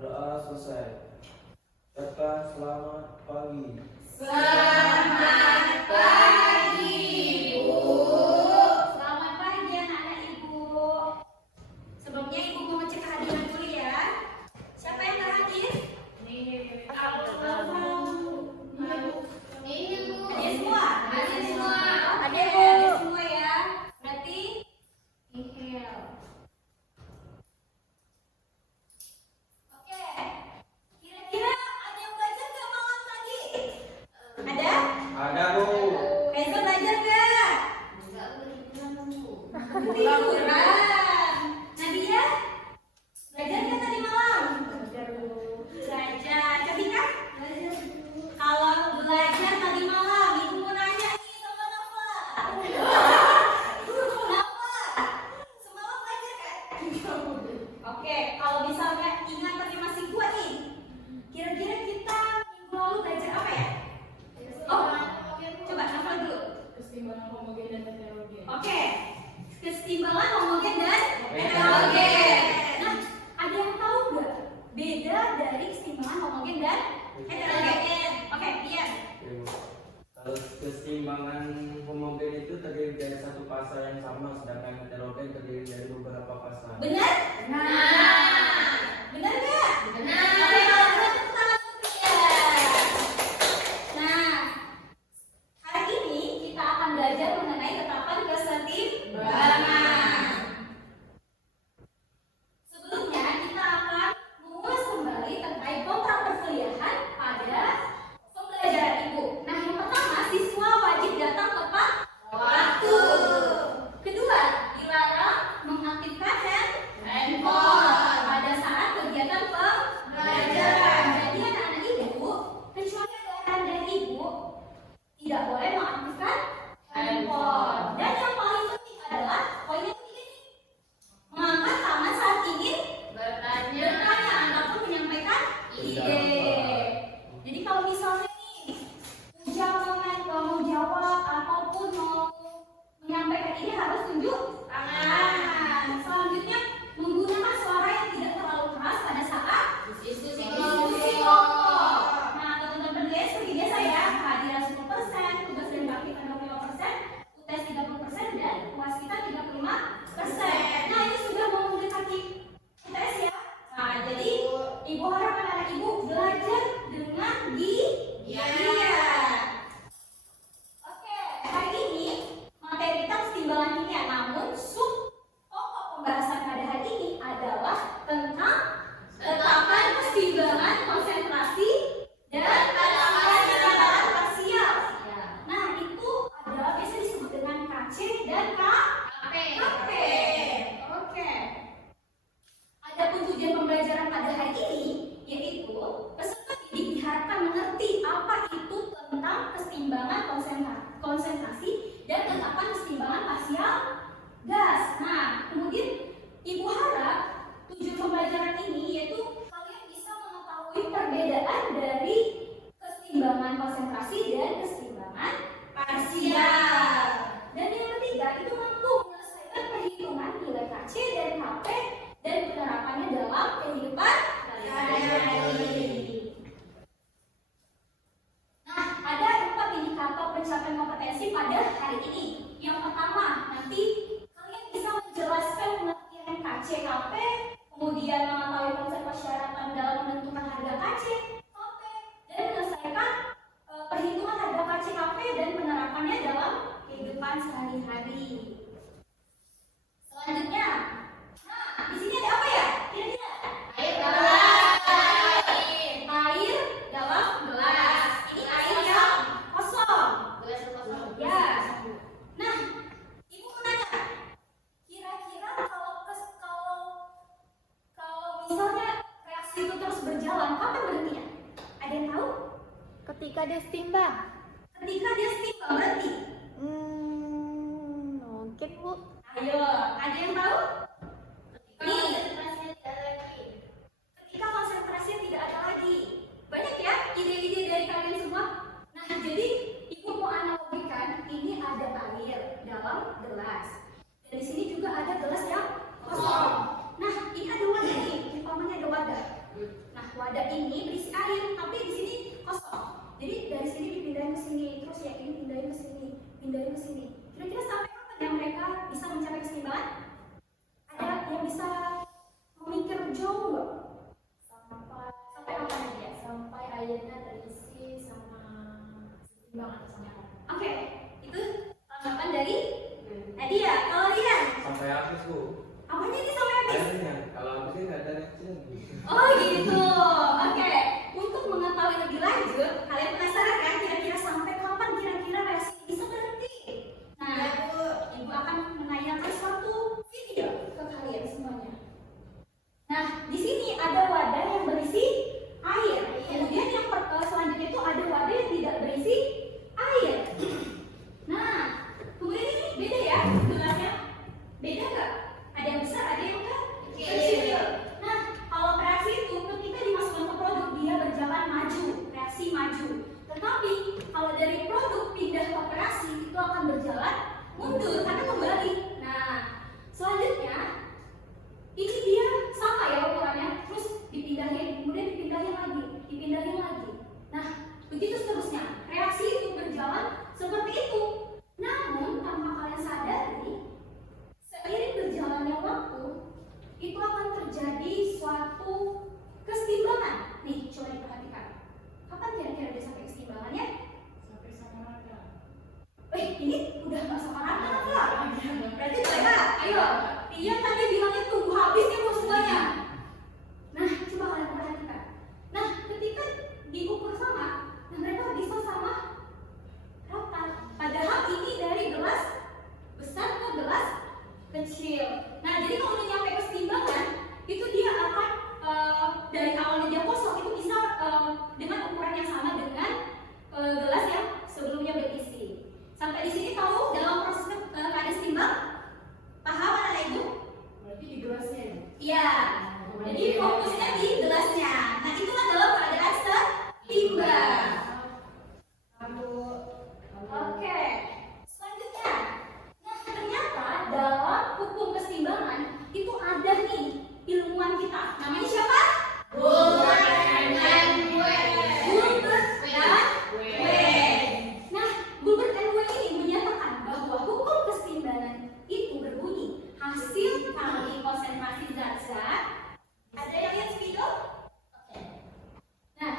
Berdoa selesai. Ucapkan selamat pagi. Selamat pagi, Bu. Selamat pagi anak-anak Ibu. Sebelumnya Ibu mau ngecek kehadiran dulu ya. Siapa yang nggak hadir? Nih, Hadir semua. Hadir semua. Oke, hadir semua ya. Berarti inhale. Oke. Kira-kira ada yang belajar nggak malam tadi? Ada? Ada, Bu. Reza belajar nggak? Ketiduran. Nadia? Belajar nggak tadi malam? Belajar. Tapi kan? Kalau belajar tadi malam, Ibu mau nanya nih sama Nafa. Nafa, semalam belajar kan? Oke, kalau misalnya ingatannya masih kuat nih, kira-kira kita minggu lalu belajar apa ya? Oh, coba Nafa dulu. keseimbangan homogen dan heterogen. Oke, keseimbangan homogen dan heterogen. Nah, ada yang tahu nggak beda dari keseimbangan homogen dan heterogen? Oke, iya. Kalau keseimbangan homogen itu terdiri dari satu fasa yang sama, sedangkan heterogen terdiri dari beberapa fasa. Benar? Benar nggak? Benar. Oke, kalau benar tepuk tangan untuk dia. Nah, hari ini kita akan belajar mengenai tetapan kesetimbangan. Sebelumnya kita akan mengulas kembali terkait kontrak perkuliahan pada pembelajaran Ibu. Nah, yang pertama, siswa wajib datang tepat waktu. Kedua, dilarang mengaktifkan handphone pada saat kegiatan pembelajaran. Jadi anak-anak Ibu, kecuali ada arahan dari Ibu, tidak boleh mengaktifkan handphone. Dan yang paling penting adalah poin yang ketiga nih, mengangkat tangan saat ingin bertanya ataupun menyampaikan ide. Jadi kalau misalnya nih ujangan mau jawab ataupun mau menyampaikan ide harus tunjuk tangan. Selanjutnya menggunakan suara yang tidak terlalu keras pada saat diskusi kelompok. Nah, teman-teman bergaya seperti biasa ya, kehadiran 10%, tugas dan praktikan 25%, UTS 30% dan UAS kita 35%. Nah, ini sudah mau mendekati UTS ya. Nah, jadi Ibu harap anak-anak Ibu belajar dengan giat. Oke, hari ini materi kita keseimbangan kimia, namun pokok pembahasan pada hari ini adalah tentang tetapan keseimbangan konsentrasi dan tetapan parsial. Nah, itu adalah biasa disebut dengan KC dan KP. Oke. Adapun tujuan pembelajaran pada hari ini yaitu peserta didik diharapkan mengerti apa itu tentang keseimbangan konsentrasi dan tetapan keseimbangan parsial gas. Nah, kemudian Ibu harap tujuan pembelajaran ini yaitu kalian bisa mengetahui perbedaan dari keseimbangan konsentrasi dan keseimbangan parsial. Dan yang ketiga itu mampu menyelesaikan perhitungan nilai KC dan KP dan penerapannya dalam kehidupan sehari-hari. Nah, ada 4 indikator pencapaian kompetensi pada hari ini. Yang pertama, nanti kalian bisa menjelaskan pengertian KC-KP, kemudian mengetahui konsep persyaratan dalam menentukan harga KC, KP, dan menyelesaikan perhitungan harga KC-KP dan penerapannya dalam kehidupan sehari-hari. Selanjutnya, nah di sini ada apa ya? Kira-kira? Air dalam gelas. Ini air yang kosong. Ya. Nah, Ibu mau nanya, kira-kira kalau misalnya reaksi itu terus berjalan, kapan berhentinya? Ada yang tahu? Ketika dia setimbang. Ketika dia setimbang berhenti. Mungkin Bu. Ayo, ada yang tahu? Nih, ketika konsentrasinya tidak ada lagi. Banyak ya ide-ide dari kalian semua. Nah, jadi Ibu mau analogikan ini ada air dalam gelas. Dan di sini juga ada gelas yang kosong. Nah, ini ada wadah nih, umpamanya ada wadah. Apanya nih sampai habis? Airnya, kalau aku sih nggak ada reaksi lagi. Oh gitu. Oke. Untuk mengetahui lebih lanjut, kalian penasaran kan kira-kira sampai kapan kira-kira reaksi bisa berhenti? Nah, Ibu akan menanyakan suatu video ke kalian semuanya. Nah, di sini ada wadah yang berisi air. Kemudian yang selanjutnya itu ada wadah yang tidak berisi air. Nah, kemudian ini beda ya gelasnya. Beda nggak? Ada yang besar, ada yang kecil. Nah, kalau reaksi itu ketika dimasukkan ke produk dia berjalan maju, reaksi maju. Tetapi kalau dari produk pindah ke reaksi itu akan berjalan mundur karena kembali. Nah, selanjutnya ini dia sama ya ukurannya, terus dipindahin, kemudian dipindahin lagi. Nah, begitu seterusnya. Reaksi itu berjalan seperti itu. Namun tanpa kalian sadari, seiring berjalannya waktu, itu akan terjadi suatu kesetimbangan. Nih, coba diperhatikan. Kapan kira-kira dia sampai kesetimbangannya? Sampai sama rata. Ini udah nggak sama rata lah. Berarti mereka, ayo, dia tadi bilangnya tunggu habis nih mau semuanya. Nah, coba kalian perhatikan. Nah, ketika diukur sama, nah mereka bisa sama rata. Padahal ini dari gelas besar ke gelas kecil. Nah, jadi kalau udah nyampe kesetimbangan, itu dia akan dari awalnya dia kosong itu bisa dengan ukuran yang sama dengan gelas yang sebelumnya berisi. Sampai di sini tahu dalam proses keadaan setimbang? Paham anak ibu? Berarti di gelasnya ya? Iya. Jadi fokusnya di gelasnya. Nah, itulah dalam keadaan setimbang. Oke. Selanjutnya. Nah, ternyata dalam hukum kesetimbangan itu ada nih ilmuwan kita. Namanya siapa? Gilbert dan Wayne. Nah, Gilbert dan Wayne ini menyatakan bahwa hukum kesetimbangan itu berbunyi hasil kali konsentrasi zat-zat. Ada yang lihat video? Oke. Nah,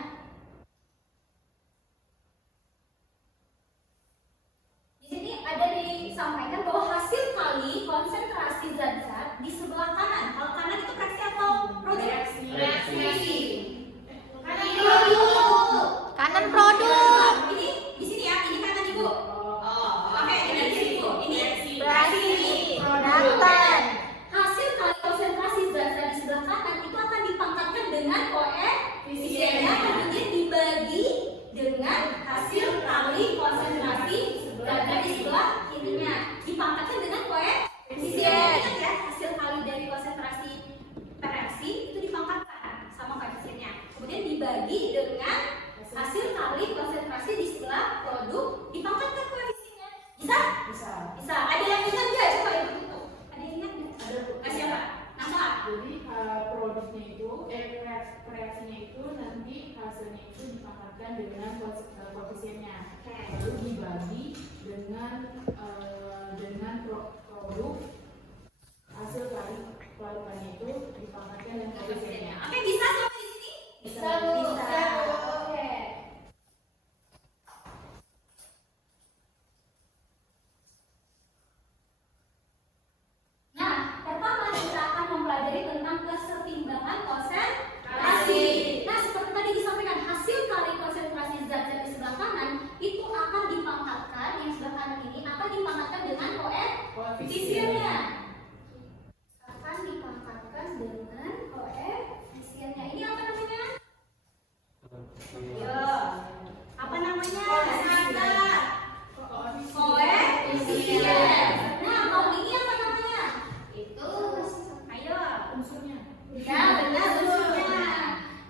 di sini ada disampaikan bahwa hasil kali konsentrasi zat-zat di sebelah kanan. Kalau kanan itu fraksi atau produk? Reaksi. Kanan produk. Kanan produk. Ini di sini ya, ini kanan ibu. Oke, ini di sini ibu. Ini Reaksi. Nathan. Hasil kali konsentrasi zat-zat di sebelah kanan itu akan dipangkatkan dengan koefisiennya, kemudian dibagi dengan hasil kali konsentrasi zat-zat di sebelah kirinya. Dipangkatkan dengan koefisien. Ingat ya, hasil kali dari konsentrasi reaksi itu dipangkatkan sama koefisiennya. Kemudian dibagi dengan hasil kali konsentrasi di sebelah produk dipangkatkan koefisiennya. Bisa? Bisa. Ada yang ingat nggak? Coba ibu tutup. Ada yang ingat nggak? Ada Bu. Nah, siapa? Nama? Jadi produknya itu, reaksinya itu nanti hasilnya itu dipangkatkan dengan koefisiennya. Lalu dibagi dengan produk hasil kali kelarutannya itu dipangkatkan dengan koefisiennya. Oke, bisa sampai di sini? Bisa. Bisa. Oke. Nah, pertama kita akan mempelajari tentang kesetimbangan konsentrasi. Nah, seperti tadi disampaikan, hasil kali konsentrasi zat-zat di sebelah kanan itu akan dipangkatkan, yang sebelah kanan ini akan dipangkatkan dengan koefisiennya. Akan dipangkatkan dengan koefisiennya. Ini apa namanya? Yo. Apa namanya? Koefisien. Nah, kalau ini apa namanya? Itu. Ayo. Unsurnya. Ya, benar unsurnya.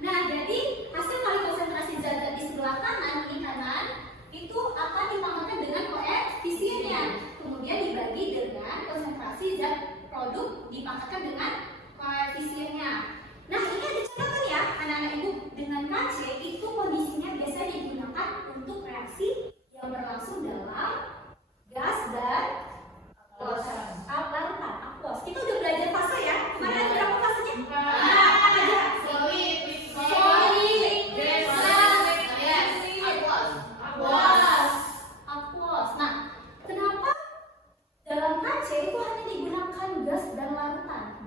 Nah, jadi hasil kali konsentrasi zat-zat di sebelah kanan, ini kanan, itu akan dipangkatkan dengan koefisiennya. Kemudian dibagi dengan konsentrasi zat produk dipangkatkan dengan koefisiennya. Nah, ini ada catatan ya, anak-anak ibu. Dengan KC itu kondisinya biasanya digunakan untuk reaksi yang berlangsung dalam gas dan larutan, aquos. Kita udah belajar fase ya. Kemarin ada berapa fasenya? Apa aja? Solid, gas, aquos. Nah, kenapa dalam KC itu hanya digunakan gas dan larutan?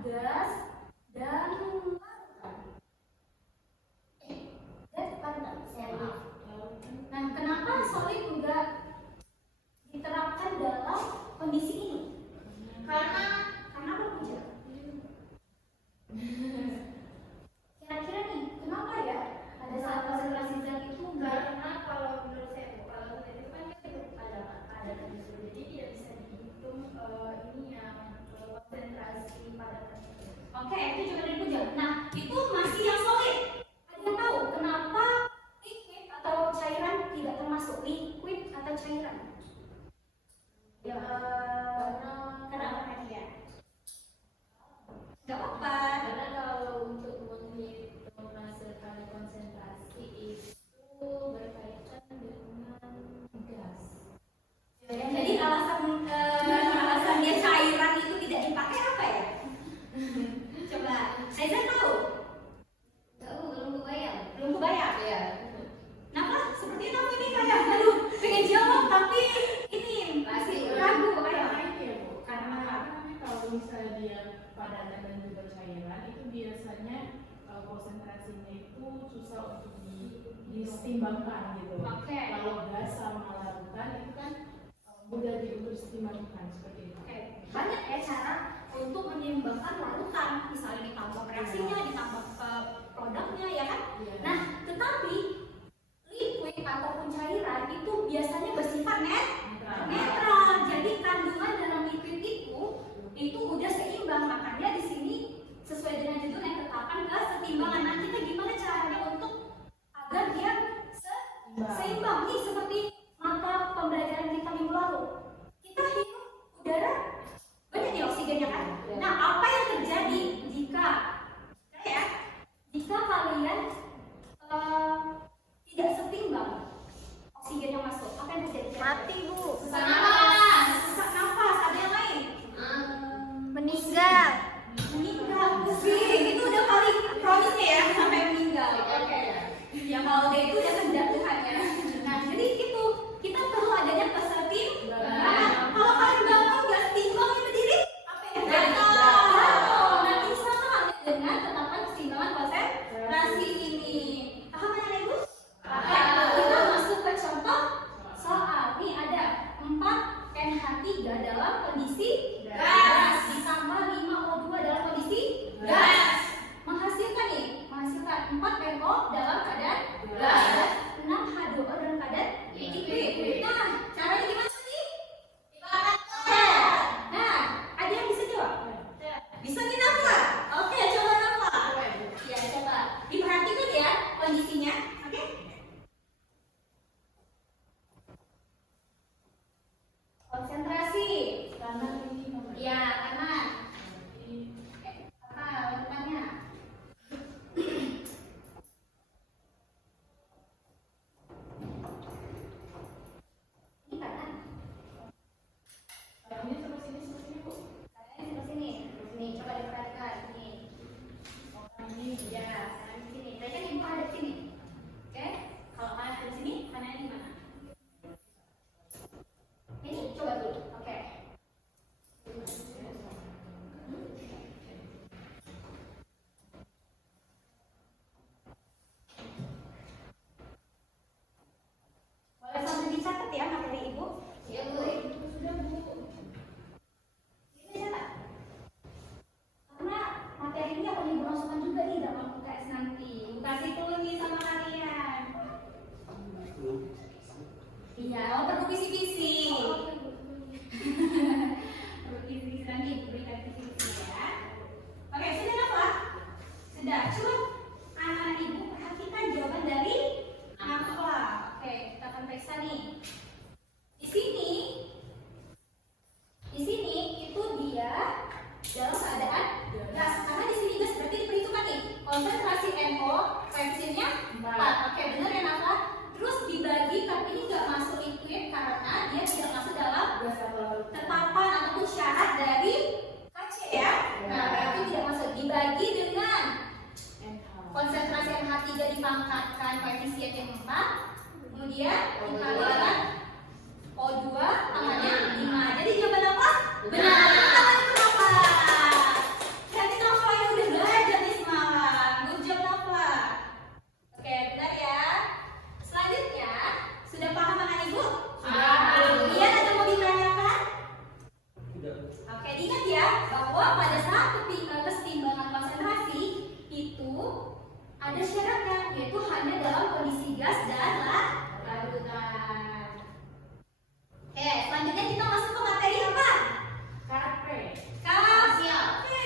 Oke, itu coba dari Pujang. Nah, itu masih yang solid. Ada yang tahu kenapa liquid atau cairan tidak termasuk liquid atau cairan? Ya, karena apa tadi ya? Gak apa-apa. Karena kalau untuk menghitung menghasilkan konsentrasi itu berkaitan dengan gas. Jadi alasan dia cairan itu tidak dipakai apa ya? Coba, Aiza tahu? Tahu, belum kebayang. Belum kebayang? Iya. Kenapa? Seperti itu ini kayak aduh pengen jawab tapi ini Masih ragu Karena kayak. ini ya Bu, karena kalau misalnya dia padatan dan juga cairan itu biasanya konsentrasinya itu susah untuk diseimbangkan gitu. Oke. Kalau gas sama larutan itu kan mudah diseimbangkan seperti itu. Oke, banyak ya cara untuk menyeimbangkan larutan, misalnya ditambah reaksinya, ditambah produknya ya kan? Iya. Nah, tetapi liquid ataupun cairan itu biasanya bersifat netral. Jadi kandungan dalam liquid itu udah seimbang, makanya di sini sesuai dengan judul yang tetapkan kesetimbangan. Nah, kita gimana caranya untuk agar dia seimbang? Nih seperti mata pembelajaran kita minggu lalu. Kita hirup udara banyak nih oksigennya kan? Nah, apa yang terjadi jika kalian tidak setimbang oksigen yang masuk? Apa yang terjadi? Mati, Bu. Sesak nafas. Ada yang lain? Meninggal. Meninggal, pusing. Itu udah paling kronisnya ya sampai meninggal. Oke. Ya kalau dia itu udah kejatuhan ya. Nah, jadi itu kita perlu adanya kesetimbangan. Kalau kalian bangun nggak setimbang ini berdiri, apa yang terjadi? Jatuh. Nah, ini sama halnya dengan tetapkan keseimbangan konsentrasi ini. Paham ya, Ibu? Oke. Kita masuk ke contoh soal. Nih ada 4 NH3 dalam kondisi gas ditambah 5O2 dalam kondisi gas. Menghasilkan 4 NO dalam keadaan gas, 6 H2O dalam keadaan liquid. Nah, caranya gimana sih? Nah, ada yang bisa jawab? Bisa kita apa? Oke, coba apa? Ya, coba. Diperhatikan ya kondisinya. Oke? Konsentrasi. Karena ini nomor. Ya, kanan. Apa lakukannya? Ini kanan. Ini sebelah sini Bu. Kanan di sini. Sini, coba diperhatikan. Ini. Ini Ya, kanan di sini. Tadi kan ibu ada di sini. Oke? Kalau kanan ada di sini, kanannya di mana? Ini coba dulu. Oke. Boleh sambil dicatat ya materi ibu? Iya, Bu. sudah Bu. Ini catat. Karena materi ini akan ibu masukkan juga nih dalam UKS nanti. Ibu kasih clue nih sama kalian. Iya, perlu kisi-kisi. Perlu kisi-kisi nanti berikan kisi-kisi ya. Oke, sudah apa? Sudah. Coba anak-anak ibu perhatikan jawaban dari Nafa. Oke, kita akan periksa nih. Di sini itu dia dalam keadaan gas. Karena di sini gas berarti diperhitungkan nih konsentrasi NO koefisiennya 4. Oke, benar ya Nafa? Terus dibagikan ini nggak masuk liquid karena dia tidak masuk dalam Gas atau larutan. tetapan ataupun syarat dari KC ya. Nah, berarti tidak masuk. Dibagi dengan NH. konsentrasi NH3 dipangkatkan koefisien yang 4, kemudian dikalikan O2 pangkatnya 5. Jadi jawaban apa? Benar. Tangan kenapa? Berarti Nafa yang udah belajar nih semalam. Good job Nafa. Oke, benar ya. Selanjutnya, sudah paham anak ibu? Sudah. Kalian ada mau ditanyakan? Tidak. Oke, ingat ya bahwa pada saat kesetimbangan konsentrasi itu ada syaratnya, yaitu hanya dalam kondisi gas dan larutan. Oke, selanjutnya kita masuk ke materi apa? KP. Oke,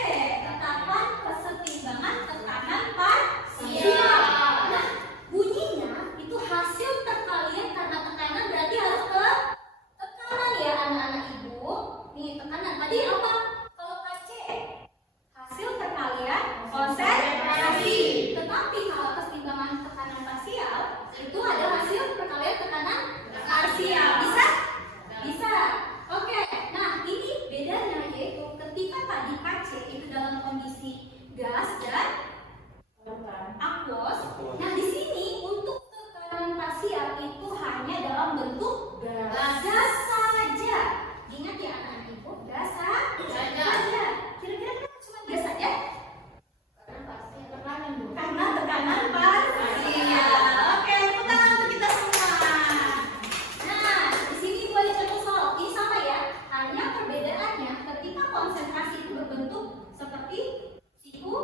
kondisi gas dan aquos. Nah, di sini untuk tekanan parsial itu hanya dalam bentuk gas saja. Ingat ya anak-anak ibu, gas saja. Kira-kira kenapa cuma gas saja? Karena pasti Tekanan Bu. Karena tekanan parsial. Oke, tepuk tangan untuk kita semua. Nah, di sini ibu ada contoh soal. Ini sama ya. Hanya perbedaannya ketika konsentrasi itu berbentuk seperti siku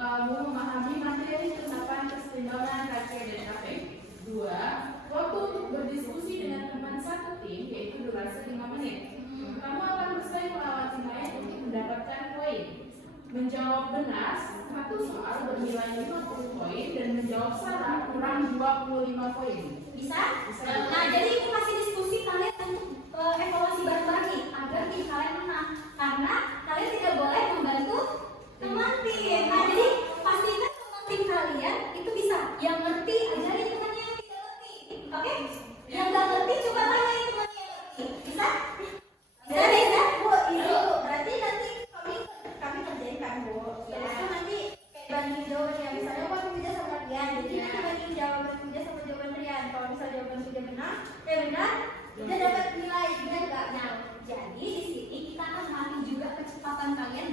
memahami materi penerapan keseimbangan KC dan KP. 2. Waktu untuk berdiskusi dengan teman satu tim yaitu durasi 5 menit. Kamu akan bersaing melawan tim lain untuk mendapatkan poin. Menjawab benar satu soal bernilai 50 poin dan menjawab salah kurang 25 poin. Bisa? Nah, jadi ini masih diskusi kalian untuk evaluasi bareng-bareng nih agar tim kalian menang. Karena kalian tidak boleh membantu teman tim. Nah, jadi pastikan teman tim kalian itu bisa. Yang ngerti ajarin temannya yang tidak ngerti. Oke? Yang nggak ngerti coba tanyain temannya yang ngerti. Bisa? Bisa, bisa? Bu, itu berarti nanti kami kerjain kan Bu. Terus tuh nanti kayak banding jawabannya. Misalnya aku Wida sama Rian, jadi nanti banding jawaban Wida sama jawaban Rian. Kalau misalnya jawaban Wida benar, Wida dapat nilai, benar nggak? Nah, jadi di sini kita akan melatih juga kecepatan kalian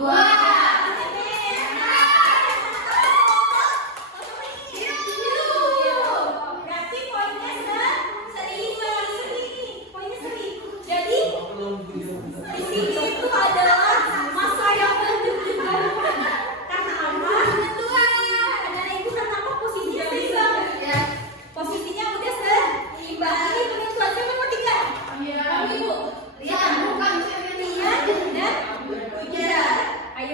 Dua. Berarti poinnya seri. Poinnya seri. Jadi di sini itu adalah masa yang menentukan. Karena apa? Penentuan. Dan itu karena apa? Posisinya seimbang. Ya. Posisinya udah seimbang. Ini penentuan siapa nomor 3? Iya. Kamu, Ibu. Rian, bukan Rian dan Ujar. Ayo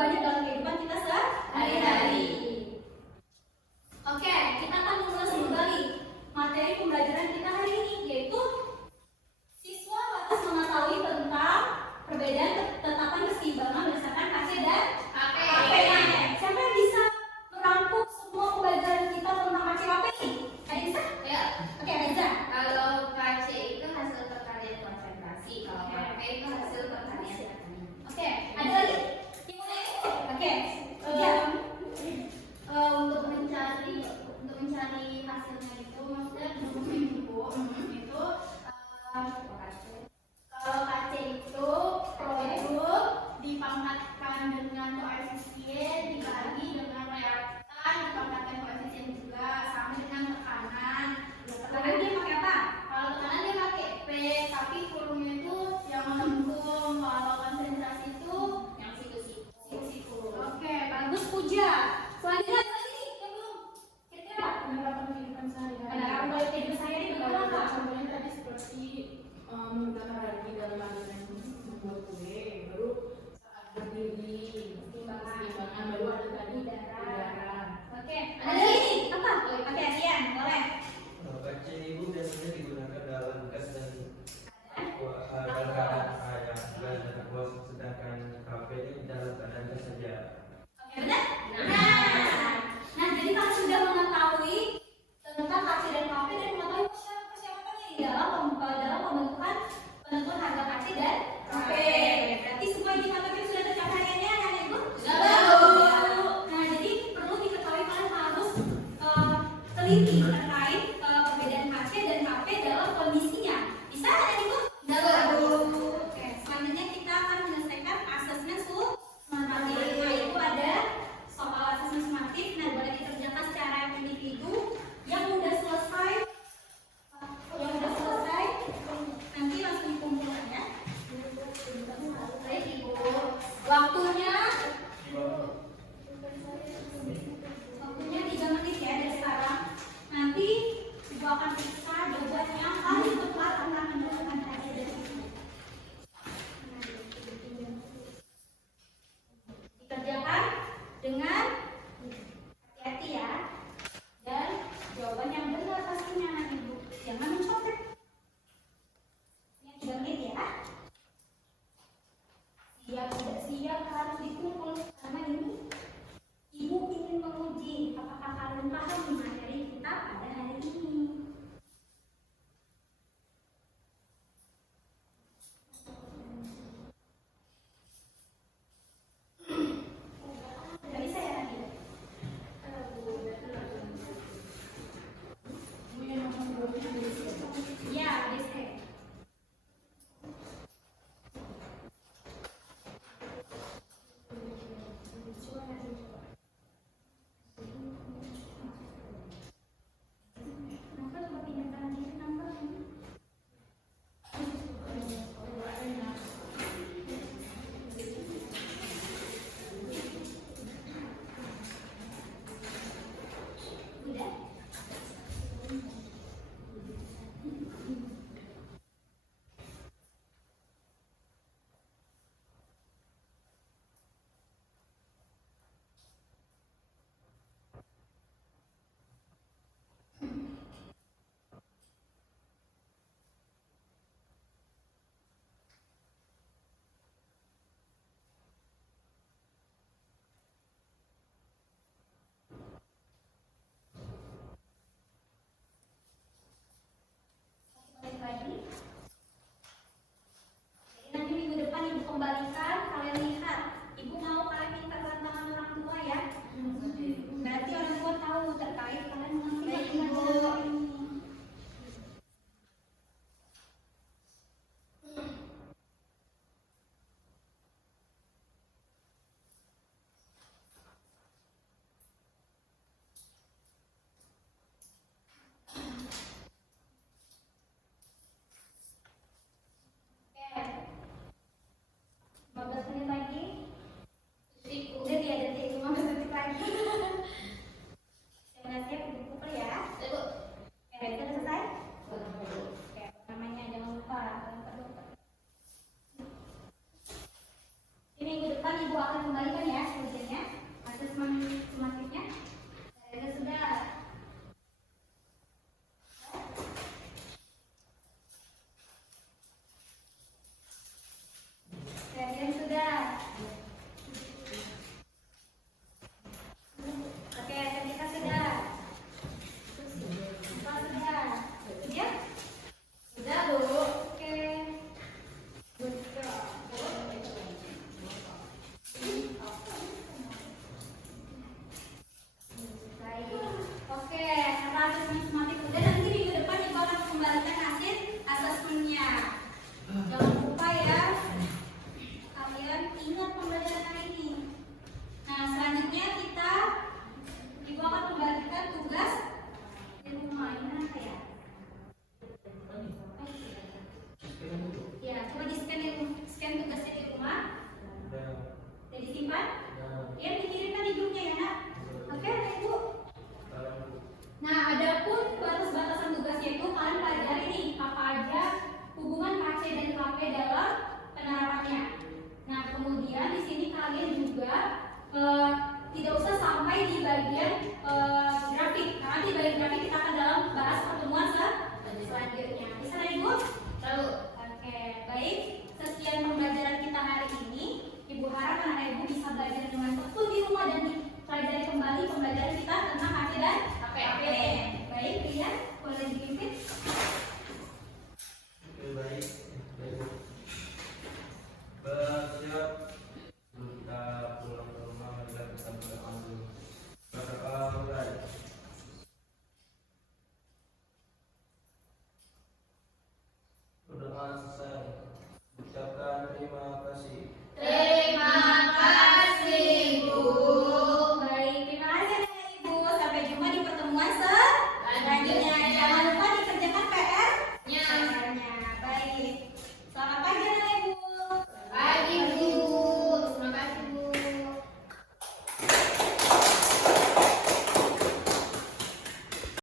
banyak dalam kehidupan kita sehari-hari. Oke, kita akan mengulas kembali materi pembelajaran kita hari ini, yaitu siswa harus mengetahui tentang perbedaan tetapan keseimbangan berdasarkan KC dan KP. Siapa yang bisa merangkum semua pembelajaran kita tentang KC KP nih? Ada bisa? Ya. Oke, Reza. Kalau KC itu hasil perkalian konsentrasi, kalau KP itu hasil perkalian tekanan. Oke, ada lagi? Dimulai. Oke, ya. Untuk mencari hasilnya itu maksudnya itu kalau KC itu produk dipangkatkan dengan koefisien dibagi dengan reaktan dipangkatkan koefisien juga sama dengan tekanan. Tekanan dia pakai apa? Kalau tekanan dia pakai P, tapi kurungnya itu yang melengkung. Kalau konsentrasi itu Yang siku-siku. Oke, Bagus, Puja. Selanjutnya ada lagi nih yang belum. Kira-kira Penerapan kehidupan sehari-hari. penerapan pola hidup saya ini bagaimana Pak? Contohnya tadi seperti menggunakan ragi dalam adonan membuat kue, baru saat berdiri, keseimbangan, baru ada tadi udara. Oke, ada lagi nih apa? Oke, Rian, boleh. KC itu biasanya digunakan dalam gas dan dalam keadaan kaya dan kuas, sedangkan KP ini dalam keadaan gas saja. Oke, benar? Nah, jadi kalau sudah mengetahui tentang KC dan KP dan mengetahui persyaratan-persyaratannya di dalam pembentukan penentuan harga KC dan KP. Berarti semua indikatornya sudah tercapai ya, anak ibu? Nah, jadi perlu diketahui kalian harus teliti terkait perbedaan KC dan KP dalam kondisinya. Bisa anak ibu? Oke, selanjutnya kita akan menyelesaikan asesmen sumatif. Yaitu ada soal asesmen sumatif. Nah, boleh dikerjakan secara individu. Yang udah selesai, nanti langsung dikumpulkan ya. Baik ibu, waktunya 3 menit ya dari sekarang. Nanti ibu akan periksa jawaban yang paling tepat akan mendapatkan hadiah dari ibu. Dikerjakan dengan hati-hati ya, dan jawaban yang benar pastinya anak ibu. Jangan mencontek. Ini 3 menit ya. Siap tidak siap harus dikumpul karena ini ibu ingin menguji apakah kalian paham materi kita pada hari ini. Sudah bisa ya tadi? Ya, bisa. Ibu akan kembalikan ya selanjutnya asesmennya. Sudah. Kalian sudah. Oke, Cantika sudah. Sumpah sudah. Sudah? Sudah, Bu. Oke. Baik. Oke, karena asesmen sematik udah, nanti minggu depan Ibu akan kembalikan hasil asesmennya. Jangan lupa ya, kalian ingat pembelajaran hari ini. Nah, selanjutnya Ibu akan membagikan tugas di rumah. Ini apa ya? Ya, coba scan tugasnya di rumah. Udah disimpan? Ya, dikirimkan di grupnya ya, Nak. Oke, Ibu. Nah, adapun batas-batasan tugasnya itu kalian pelajari nih apa aja hubungan KC dan KP dalam penerapannya. Nah, kemudian di sini kalian juga tidak usah sampai di bagian grafik. Karena di bagian grafik kita akan dalam bahas pertemuan selanjutnya. Bisa ya, Ibu? Lalu, oke, baik. Sekian pembelajaran kita hari ini. Ibu harap anak Ibu bisa belajar dengan tekun di rumah dan dipelajari kembali pembelajaran kita tentang KC dan KP. Baik, Rian, boleh dipimpin. Oke, baik. Bersiap. Sebelum kita pulang ke rumah, mari kita berdoa dulu. Berdoa mulai. Berdoa selesai. Ucapkan terima kasih. Terima kasih, Bu. Baik, terima kasih Ibu. Sampai jumpa di pertemuan selanjutnya.